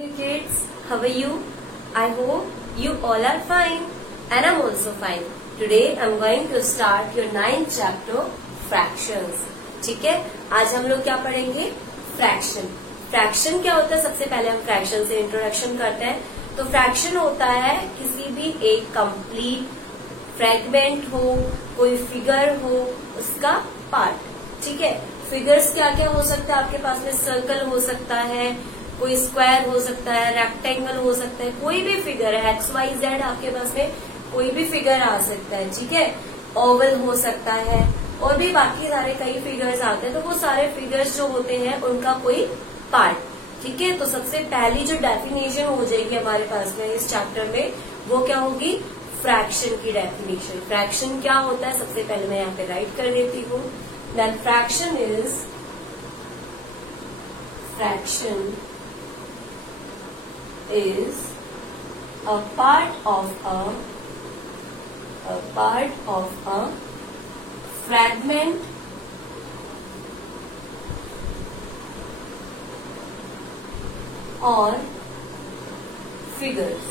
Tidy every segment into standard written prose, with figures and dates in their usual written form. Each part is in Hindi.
Kids, how are you? I hope you all are fine and I'm also fine. Today I'm going to start your 9th chapter fractions. ठीक है, आज हम लोग क्या पढ़ेंगे? फ्रैक्शन. फ्रैक्शन क्या होता है? सबसे पहले हम फ्रैक्शन से इंट्रोडक्शन करते हैं. तो फ्रैक्शन होता है किसी भी एक कंप्लीट फ्रैगमेंट हो, कोई फिगर हो, उसका पार्ट. ठीक है, फिगर्स क्या क्या हो सकता है आपके पास में? सर्कल हो सकता है, कोई स्क्वायर हो सकता है, रेक्टेंगल हो सकता है, कोई भी फिगर है, एक्स वाई जेड आपके पास में कोई भी फिगर आ सकता है. ठीक है, ओवल हो सकता है और भी बाकी सारे कई फिगर्स आते हैं. तो वो सारे फिगर्स जो होते हैं उनका कोई पार्ट. ठीक है, तो सबसे पहली जो डेफिनेशन हो जाएगी हमारे पास में इस चैप्टर में वो क्या होगी? फ्रैक्शन की डेफिनेशन. फ्रैक्शन क्या होता है सबसे पहले मैं यहाँ पे राइट कर देती हूँ. Then fraction is a part of a fragment or figures.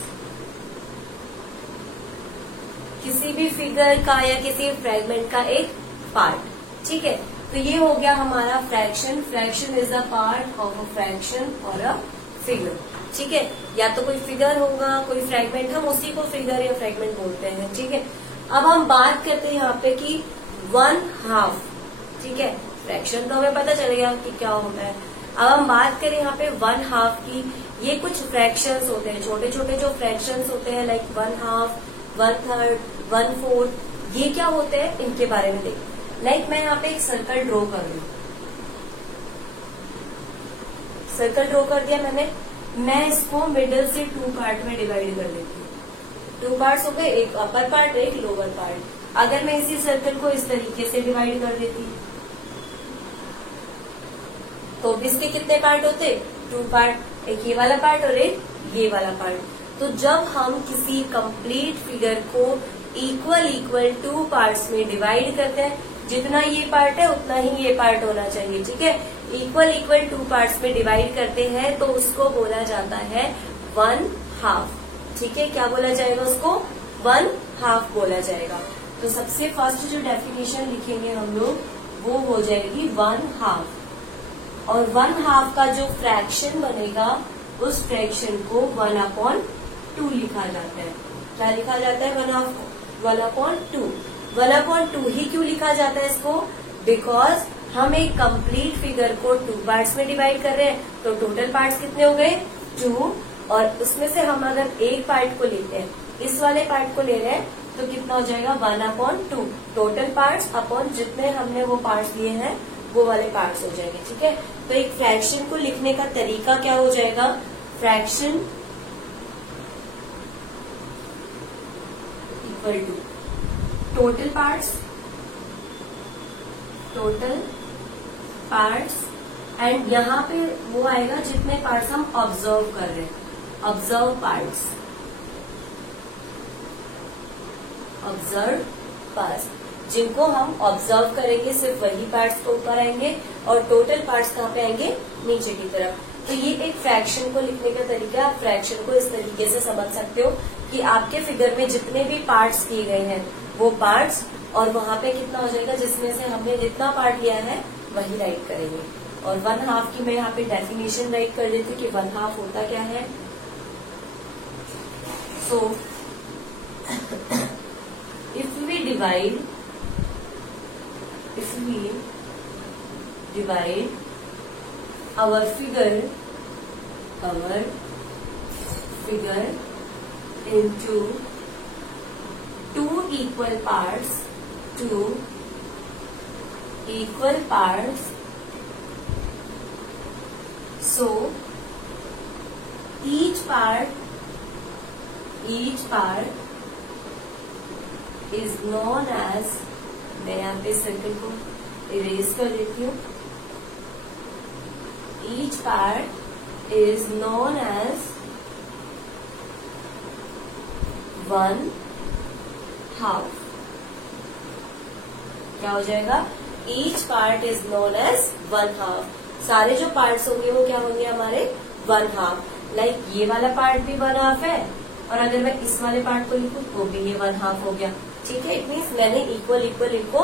किसी भी फिगर का या किसी फ्रैगमेंट का एक पार्ट. ठीक है, तो ये हो गया हमारा fraction. Fraction is a part of a fraction और अ फिगर. ठीक है, या तो कोई फिगर होगा, कोई फ्रैगमेंट, हम उसी को फिगर या फ्रैगमेंट बोलते हैं. ठीक है, अब हम बात करते हैं यहाँ पे कि 1/2. ठीक है, फ्रैक्शन तो हमें पता चलेगा कि क्या होता है. अब हम बात करें यहाँ पे 1/2 की. ये कुछ फ्रैक्शंस होते हैं, छोटे छोटे जो फ्रैक्शंस होते हैं, लाइक 1/2, 1/3, 1/4. ये क्या होते हैं इनके बारे में देखते हैं. लाइक मैं यहाँ पे एक सर्कल ड्रॉ कर रही हूँ. सर्कल ड्रॉ कर दिया मैंने. मैं इसको मिडिल से 2 पार्ट में डिवाइड कर देती हूँ. 2 पार्ट्स हो गए, एक अपर पार्ट एक लोअर पार्ट. अगर मैं इसी सर्कल को इस तरीके से डिवाइड कर देती हूँ तो इसके कितने पार्ट होते? 2 पार्ट. एक ये वाला पार्ट और एक ये वाला पार्ट. तो जब हम किसी कंप्लीट फिगर को इक्वल 2 पार्ट्स में डिवाइड करते हैं, जितना ये पार्ट है उतना ही ये पार्ट होना चाहिए. ठीक है, इक्वल 2 पार्ट्स में डिवाइड करते हैं तो उसको बोला जाता है 1/2. ठीक है, क्या बोला जाएगा उसको? 1/2 बोला जाएगा. तो सबसे फर्स्ट जो डेफिनेशन लिखेंगे हम लोग वो हो जाएगी 1/2. और 1/2 का जो फ्रैक्शन बनेगा उस फ्रैक्शन को 1/2 लिखा जाता है. क्या लिखा जाता है? 1/2. 1/2 ही क्यों लिखा जाता है इसको? बिकॉज हम एक कंप्लीट फिगर को 2 पार्ट्स में डिवाइड कर रहे हैं. तो टोटल पार्ट्स कितने हो गए? 2. और उसमें से हम अगर एक पार्ट को लेते हैं, इस वाले पार्ट को ले रहे हैं, तो कितना हो जाएगा? 1/2. टोटल पार्ट्स अपॉन जितने हमने वो पार्ट्स लिए हैं वो वाले पार्ट्स हो जाएंगे. ठीक है, तो एक फ्रैक्शन को लिखने का तरीका क्या हो जाएगा? Fraction equal to total parts and यहाँ पे वो आएगा जितने पार्ट्स हम ऑब्जर्व कर रहे हैं. ऑब्जर्व पार्ट्स जिनको हम ऑब्जर्व करेंगे सिर्फ वही पार्ट्स को ऊपर आएंगे और टोटल पार्ट्स कहाँ पे आएंगे? नीचे की तरफ. तो ये एक फ्रैक्शन को लिखने का तरीका. आप फ्रैक्शन को इस तरीके से समझ सकते हो कि आपके फिगर में जितने भी पार्ट्स किए गए हैं वो पार्ट्स और वहां पे कितना हो जाएगा जिसमें से हमने जितना पार्ट लिया है वही राइट करेंगे. और 1/2 की मैं यहाँ पे डेफिनेशन राइट कर देती हूँ कि 1/2 होता क्या है. सो if we divide our figure into 2 equal parts, so each part is known as, मैं यहाँ पे सर्कल को इरेज कर देती हूँ. Each part is known as 1/2. क्या हो जाएगा? Each part is known as 1/2. सारे जो पार्ट्स होंगे वो क्या होंगे हमारे 1/2. लाइक ये वाला पार्ट भी 1/2 है, और अगर मैं इस वाले पार्ट को लिखूं तो भी ये 1/2 हो गया। ठीक है, इट मीन्स मैंने इक्वल इक्वल इनको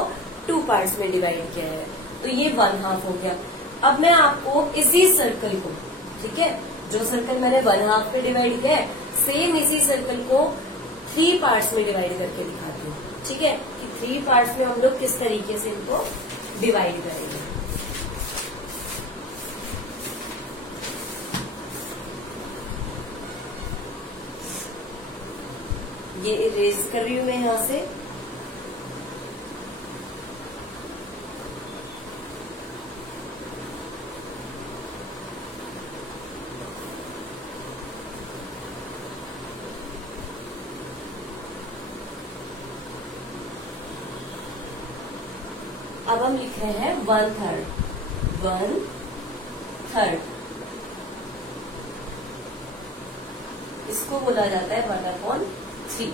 2 पार्ट्स में डिवाइड किया है, तो ये 1/2 हो गया। अब मैं आपको इसी सर्कल को, ठीक है, जो सर्कल मैंने 1/2 पे डिवाइड किया है, सेम इसी सर्कल को 3 पार्ट्स में डिवाइड करके दिखाती हूँ। ठीक है, कि 3 पार्ट्स में हम लोग किस तरीके से इनको डिवाइड करेंगे। ये इरेज कर रही हूं मैं यहां से। अब हम लिख रहे हैं 1/3, 1/3 इसको बोला जाता है 1/3।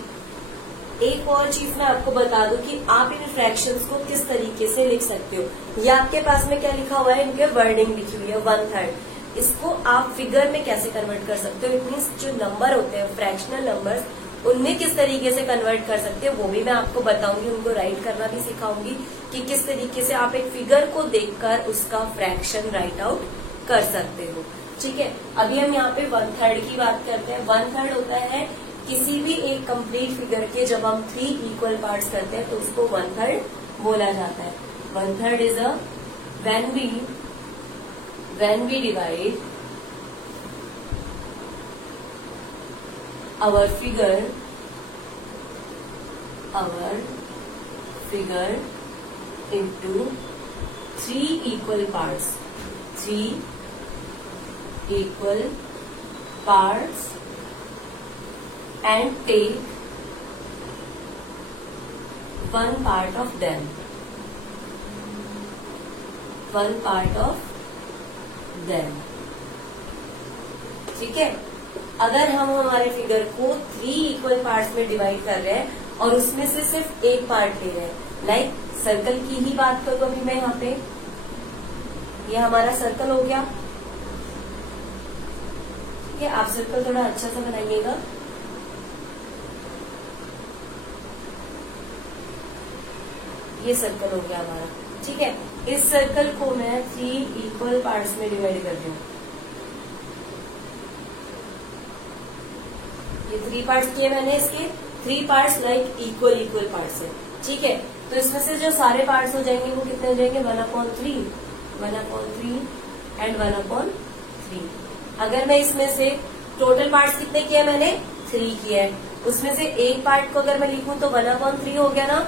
एक और चीज मैं आपको बता दूं कि आप इन फ्रैक्शंस को किस तरीके से लिख सकते हो। ये आपके पास में क्या लिखा हुआ है, इनके वर्डिंग लिखी हुई है 1/3। इसको आप फिगर में कैसे कन्वर्ट कर सकते हो, इट मीन्स जो नंबर होते हैं फ्रैक्शनल नंबर्स, उनमें किस तरीके से कन्वर्ट कर सकते हो वो भी मैं आपको बताऊंगी। उनको राइट करना भी सिखाऊंगी कि किस तरीके से आप एक फिगर को देखकर उसका फ्रैक्शन राइट आउट कर सकते हो। ठीक है, अभी हम यहाँ पे 1/3 की बात करते हैं। 1/3 होता है किसी भी एक कंप्लीट फिगर के जब हम 3 इक्वल पार्ट्स करते हैं तो उसको 1/3 बोला जाता है। 1/3 is a when we divide our figure into 3 equal parts, 3 equal parts, and take one part of them, ठीक है। अगर हम हमारे फिगर को 3 इक्वल पार्ट्स में डिवाइड कर रहे हैं और उसमें से सिर्फ एक पार्ट ले रहे हैं, लाइक सर्कल की ही बात करूं अभी मैं यहाँ पे, ये हमारा सर्कल हो गया। ठीक है, आप सर्कल थोड़ा अच्छा सा बनाइएगा। ये सर्कल हो गया हमारा। ठीक है, इस सर्कल को मैं 3 इक्वल पार्ट्स में डिवाइड कर रही हूँ। ये 3 पार्ट्स किए मैंने, इसके 3 पार्ट्स लाइक इक्वल पार्ट्स है। ठीक है, तो इसमें से जो सारे पार्ट्स हो जाएंगे वो कितने हो जाएंगे, 1/3 एंड 1/3। अगर मैं इसमें से टोटल पार्ट्स कितने किए मैंने, 3 किए हैं, उसमें से एक पार्ट को अगर मैं लिखूं तो 1/3 हो गया ना।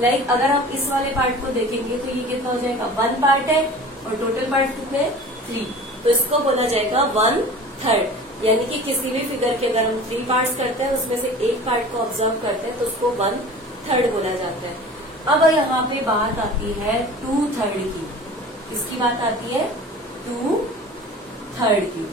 लाइक अगर हम इस वाले पार्ट को देखेंगे तो ये कितना हो जाएगा, 1 पार्ट है और टोटल पार्ट कितने हैं, 3, तो इसको बोला जाएगा 1/3। यानी कि किसी भी फिगर के अगर हम 3 पार्ट्स करते हैं उसमें से एक पार्ट को ऑब्जर्व करते हैं तो उसको 1/3 बोला जाता है। अब यहाँ पे बात आती है 2/3 की। किसकी बात आती है, 2/3 की।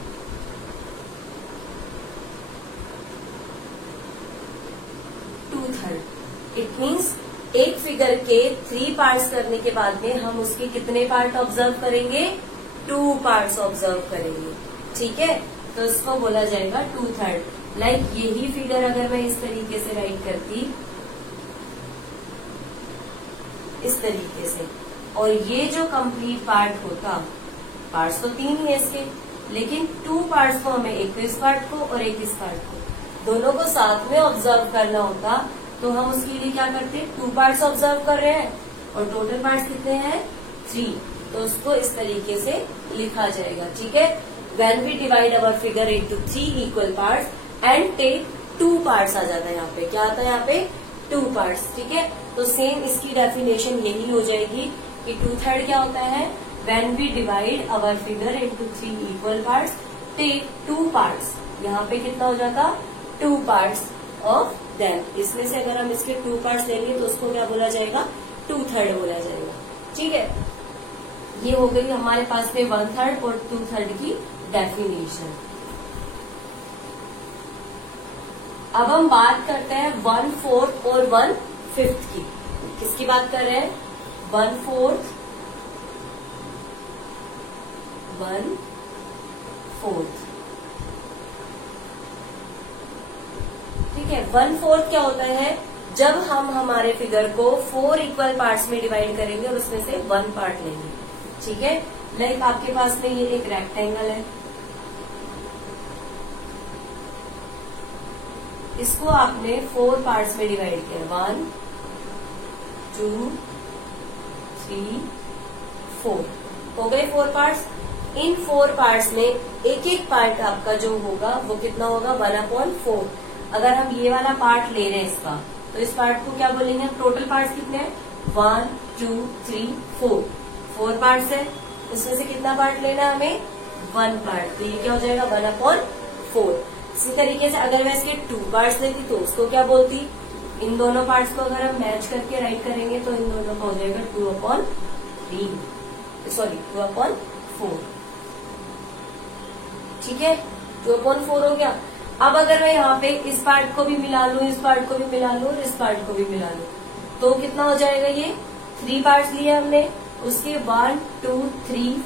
इट मीन्स एक फिगर के 3 पार्ट्स करने के बाद में हम उसके कितने पार्ट ऑब्जर्व करेंगे, 2 पार्ट्स ऑब्जर्व करेंगे। ठीक है, तो इसको बोला जाएगा 2/3। लाइक यही फिगर अगर मैं इस तरीके से राइट करती, इस तरीके से, और ये जो कंप्लीट पार्ट होता, पार्ट्स तो 3 ही है इसके, लेकिन 2 पार्ट्स को हमें, एक तो इस पार्ट को और एक इस पार्ट को, दोनों को साथ में ऑब्जर्व करना होता, तो हम उसके लिए क्या करते, 2 पार्ट्स ऑब्जर्व कर रहे हैं और टोटल पार्ट्स कितने हैं, 3, तो उसको इस तरीके से लिखा जाएगा। ठीक है, when we divide our figure into 3 equal parts and take 2 parts आ जाता है यहाँ पे, क्या आता है यहाँ पे, 2 parts। ठीक है, तो सेम इसकी डेफिनेशन यही हो जाएगी कि 2/3 क्या होता है, when we divide our figure into 3 equal parts take 2 parts। यहाँ पे कितना हो जाता, 2 parts of them। इसमें से अगर हम इसके 2 पार्ट्स लेंगे तो उसको क्या बोला जाएगा, 2/3 बोला जाएगा। ठीक है, ये हो गई हमारे पास में 1/3 और 2/3 की डेफिनेशन। अब हम बात करते हैं 1/4 और 1/5 की। किसकी बात कर रहे हैं, 1/4, 1/4। ठीक है। 1/4 क्या होता है, जब हम हमारे फिगर को 4 इक्वल पार्ट्स में डिवाइड करेंगे और उसमें से 1 पार्ट लेंगे, ठीक है। लाइक आपके पास में ये एक रेक्टेंगल है, इसको आपने 4 पार्ट्स में डिवाइड किया, 1 2 3 4, हो गए 4 पार्ट्स। इन 4 पार्ट्स में एक एक पार्ट आपका जो होगा वो कितना होगा, 1/4। अगर हम ये वाला पार्ट ले रहे हैं इसका, तो इस पार्ट को क्या बोलेंगे हम, टोटल पार्ट्स कितने हैं, 1 2 3 4, 4 पार्ट्स है, उसमें से कितना पार्ट लेना है हमें, 1 पार्ट, तो ये क्या हो जाएगा 1/4। इसी तरीके से अगर मैं इसके 2 पार्ट्स लेती तो उसको क्या बोलती, इन दोनों पार्ट्स को अगर हम मैच करके राइट करेंगे तो इन दोनों का हो जाएगा 2/3, सॉरी 2/4, ठीक है, 2/4 हो गया। अब अगर मैं यहाँ पे इस पार्ट को भी मिला लूं, इस पार्ट को भी मिला लूं और इस पार्ट को भी मिला लूं, तो कितना हो जाएगा, ये 3 पार्ट्स लिए हमने, उसके 1 2 3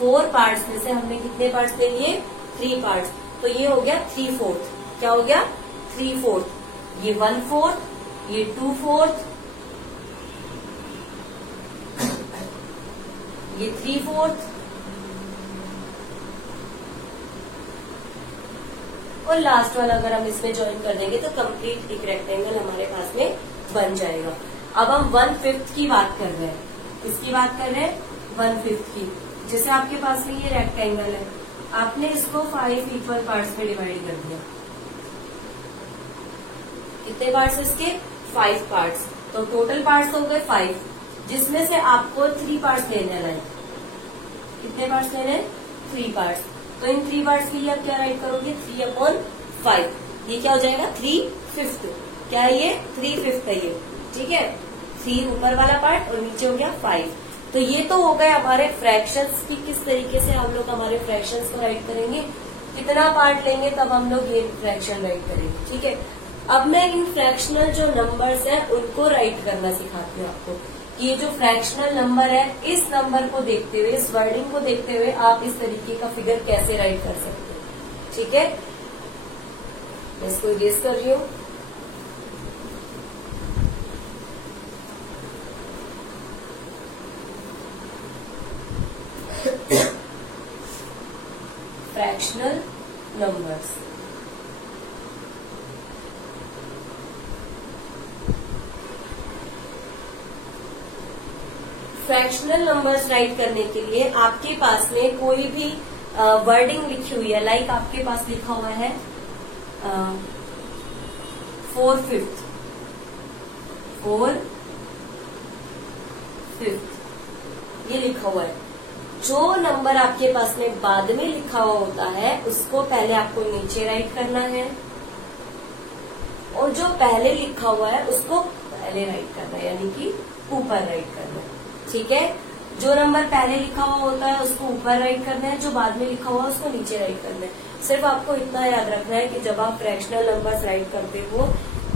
4 पार्ट्स में से हमने कितने पार्ट्स ले लिए, 3 पार्ट्स, तो ये हो गया 3/4, क्या हो गया 3/4, ये 1/4, ये 2/4, ये 3/4 और लास्ट वाला अगर हम इसमें ज्वाइन कर देंगे तो कंप्लीट एक रेक्टेंगल हमारे पास में बन जाएगा। अब हम 1/5 की बात कर रहे हैं, इसकी बात कर रहे हैं 1/5 की। जैसे आपके पास में ये रेक्टेंगल है, आपने इसको 5 इक्वल पार्ट्स में डिवाइड कर दिया, कितने पार्ट्स इसके, 5 पार्ट्स, तो टोटल पार्ट्स हो गए 5, जिसमें से आपको 3 पार्ट्स लेने हैं, कितने पार्ट्स लेने हैं, 3 पार्ट्स, तो इन 3 पार्ट्स के लिए आप क्या राइट करोगे, 3/5, ये क्या हो जाएगा 3/5, क्या है ये 3/5 है ये, ठीक है, 3 ऊपर वाला पार्ट और नीचे हो गया 5। तो ये तो हो गए हमारे फ्रैक्शंस की, किस तरीके से हम लोग हमारे फ्रैक्शंस को राइट करेंगे, कितना पार्ट लेंगे तब हम लोग ये फ्रैक्शन राइट करेंगे, ठीक है। अब मैं इन फ्रैक्शनल जो नंबर्स हैं उनको राइट करना सिखाती हूँ आपको, कि ये जो फ्रैक्शनल नंबर है, इस नंबर को देखते हुए, इस वर्डिंग को देखते हुए आप इस तरीके का फिगर कैसे राइट कर सकते हैं, ठीक है। मैं इसको इरेज कर रही हूँ, fractional numbers, fractional numbers right करने के लिए आपके पास में कोई भी वर्डिंग लिखी हुई है, लाइक आपके पास लिखा हुआ है 4/5, ये लिखा हुआ है। जो नंबर आपके पास में बाद में लिखा हुआ होता है उसको पहले आपको नीचे राइट करना है, और जो पहले लिखा हुआ है उसको पहले राइट करना है, यानी कि ऊपर राइट करना है, ठीक है। जो नंबर पहले लिखा हुआ होता है उसको ऊपर राइट करना है, जो बाद में लिखा हुआ है उसको नीचे राइट करना है। सिर्फ आपको इतना याद रखना है कि जब आप फ्रैक्शनल नंबर्स राइट करते हो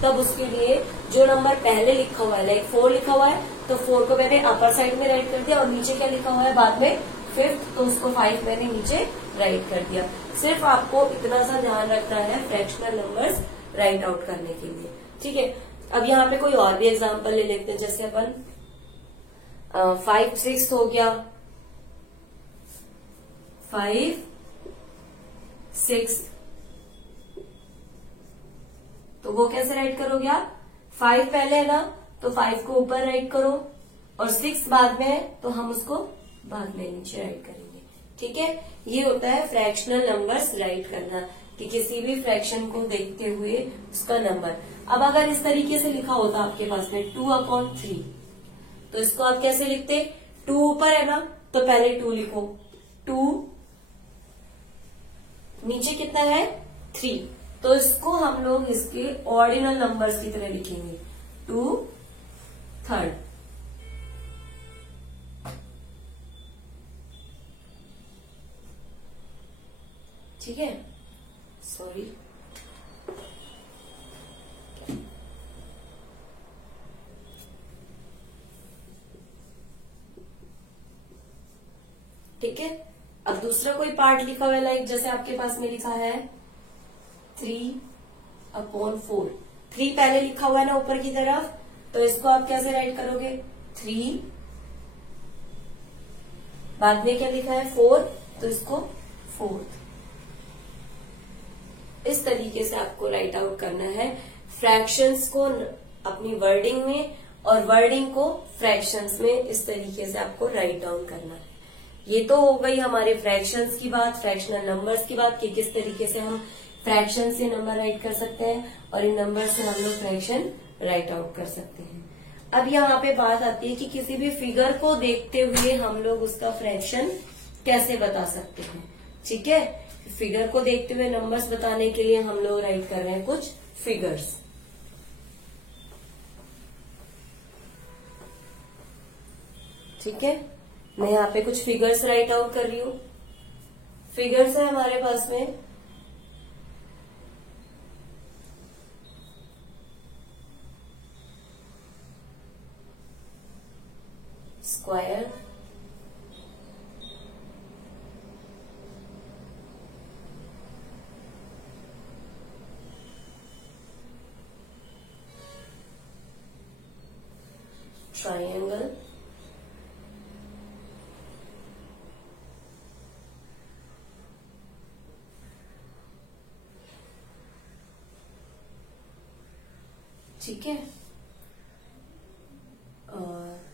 तब उसके लिए जो नंबर पहले लिखा हुआ है, लाइक 4 लिखा हुआ है तो 4 को मैंने अपर साइड में राइट कर दिया, और नीचे क्या लिखा हुआ है बाद में 5th, तो उसको 5 मैंने नीचे राइट कर दिया। सिर्फ आपको इतना सा ध्यान रखना है फ्रैक्शनल नंबर्स राइट आउट करने के लिए, ठीक है। अब यहाँ पे कोई और भी एग्जाम्पल ले लेते हैं, जैसे अपन 5/6 हो गया, 5/6, तो वो कैसे राइट करोगे आप, 5 पहले है ना, तो 5 को ऊपर राइट करो, और 6 बाद में है तो हम उसको बाद में नीचे राइट करेंगे, ठीक है। ये होता है फ्रैक्शनल नंबर्स राइट करना, कि किसी भी फ्रैक्शन को देखते हुए उसका नंबर। अब अगर इस तरीके से लिखा होता आपके पास में 2/3, तो इसको आप कैसे लिखते, 2 ऊपर है ना तो पहले 2 लिखो, 2 नीचे कितना है 3, तो इसको हम लोग इसके ऑर्डिनल नंबर्स की तरह लिखेंगे, 2/3, ठीक है, सॉरी, ठीक है। अब दूसरा कोई पार्ट लिखा हुआ है, लाइक जैसे आपके पास में लिखा है 3/4, अपॉन 4। 3 पहले लिखा हुआ है ना ऊपर की तरफ, तो इसको आप कैसे राइट करोगे? 3, बाद में क्या लिखा है 4, तो इसको 4th। इस तरीके से आपको राइट आउट करना है फ्रैक्शंस को अपनी वर्डिंग में और वर्डिंग को फ्रैक्शंस में। इस तरीके से आपको राइट डाउन करना है। ये तो हो गई हमारे फ्रैक्शंस की बात, फ्रैक्शनल नंबर्स की बात कि किस तरीके से हम फ्रैक्शन से नंबर राइट कर सकते हैं और इन नंबर से हम लोग फ्रैक्शन राइट आउट कर सकते हैं। अब यहाँ पे बात आती है कि किसी भी फिगर को देखते हुए हम लोग उसका फ्रैक्शन कैसे बता सकते हैं। ठीक है, फिगर को देखते हुए नंबर्स बताने के लिए हम लोग राइट कर रहे हैं कुछ फिगर्स। ठीक है, मैं यहाँ पे कुछ फिगर्स राइट आउट कर रही हूं। फिगर्स है हमारे पास में स्क्वायर, ट्रायंगल, ठीक है, और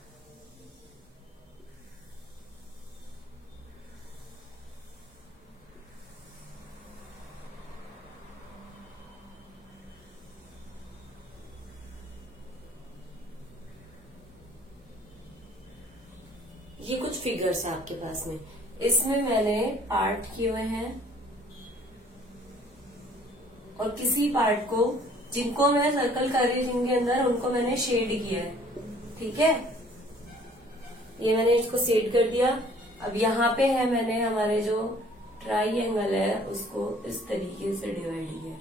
ये कुछ फिगर्स है आपके पास में। इसमें मैंने पार्ट किए हुए हैं और किसी पार्ट को जिनको मैं सर्कल कर रही हूँ के अंदर उनको मैंने शेड किया है। ठीक है, ये मैंने इसको शेड कर दिया। अब यहाँ पे है मैंने हमारे जो ट्राइंगल है उसको इस तरीके से डिवाइड किया।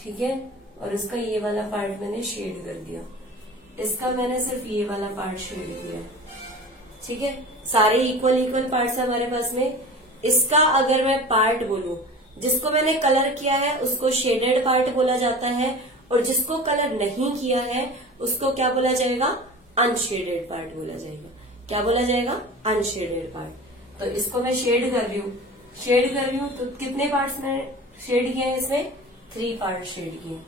ठीक है, और इसका ये वाला पार्ट मैंने शेड कर दिया, इसका मैंने सिर्फ ये वाला पार्ट शेड किया। ठीक है, सारे इक्वल पार्ट्स है हमारे पास में। इसका अगर मैं पार्ट बोलूं, जिसको मैंने कलर किया है उसको शेडेड पार्ट बोला जाता है और जिसको कलर नहीं किया है उसको क्या बोला जाएगा? अनशेडेड पार्ट बोला जाएगा। क्या बोला जाएगा? Unshielded part. तो इसको मैं शेड कर रही हूँ, तो कितने पार्ट्स मैंने शेड किए हैं? इसमें 3 पार्ट शेड किए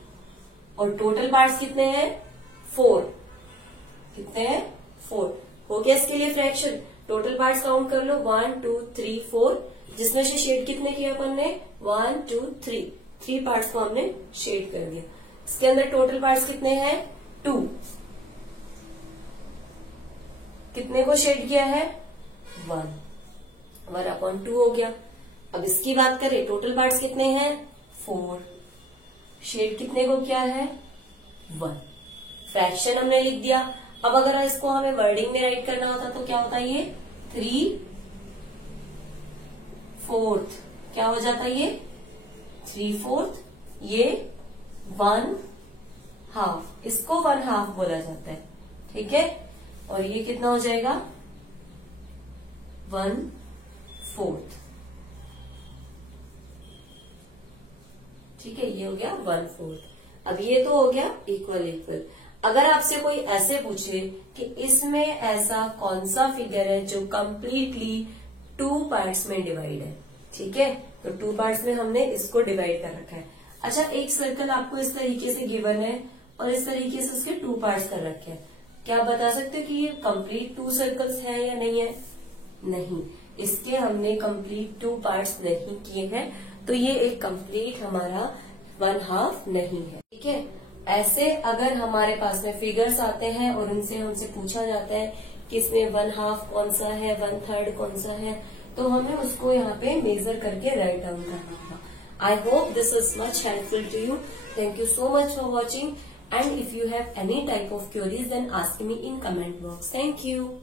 और टोटल पार्ट्स कितने हैं? 4। कितने हैं? 4। हो गया इसके लिए फ्रैक्शन। टोटल पार्ट्स काउंट कर लो, 1 2 3 4, जिसमें से शेड कितने किए अपन ने? 1 2 3, 3 पार्ट्स को हमने शेड कर दिया। इसके अंदर टोटल पार्ट्स कितने हैं? 2। कितने को शेड किया है? 1/2 हो गया। अब इसकी बात करें, टोटल पार्ट्स कितने हैं? 4। शेड कितने को किया है? 1। फ्रैक्शन हमने लिख दिया। अब अगर इसको हमें वर्डिंग में राइट करना होता तो क्या होता? ये 3/4 क्या हो जाता? ये 3/4, ये 1/2, इसको 1/2 बोला जाता है। ठीक है, और ये कितना हो जाएगा? 1/4। ठीक है, ये हो गया 1/4। अब ये तो हो गया इक्वल। अगर आपसे कोई ऐसे पूछे कि इसमें ऐसा कौन सा फिगर है जो कंप्लीटली 2 पार्ट्स में डिवाइड है। ठीक है, तो 2 पार्ट्स में हमने इसको डिवाइड कर रखा है। अच्छा, एक सर्कल आपको इस तरीके से गिवन है और इस तरीके से उसके 2 पार्ट्स कर रखे हैं। क्या आप बता सकते हो कि ये कंप्लीट 2 सर्कल्स है या नहीं है? नहीं, इसके हमने कंप्लीट 2 पार्ट्स नहीं किए हैं, तो ये एक कंप्लीट हमारा 1/2 नहीं है। ठीक है, ऐसे अगर हमारे पास में फिगर्स आते हैं और उनसे हमसे पूछा जाता है कि इसमें 1/2 कौन सा है, 1/3 कौन सा है, तो हमें उसको यहाँ पे मेजर करके राइट डाउन करना होगा। I hope this is much helpful to you. Thank you so much for watching, and if you have any type of queries then ask me in comment box. Thank you.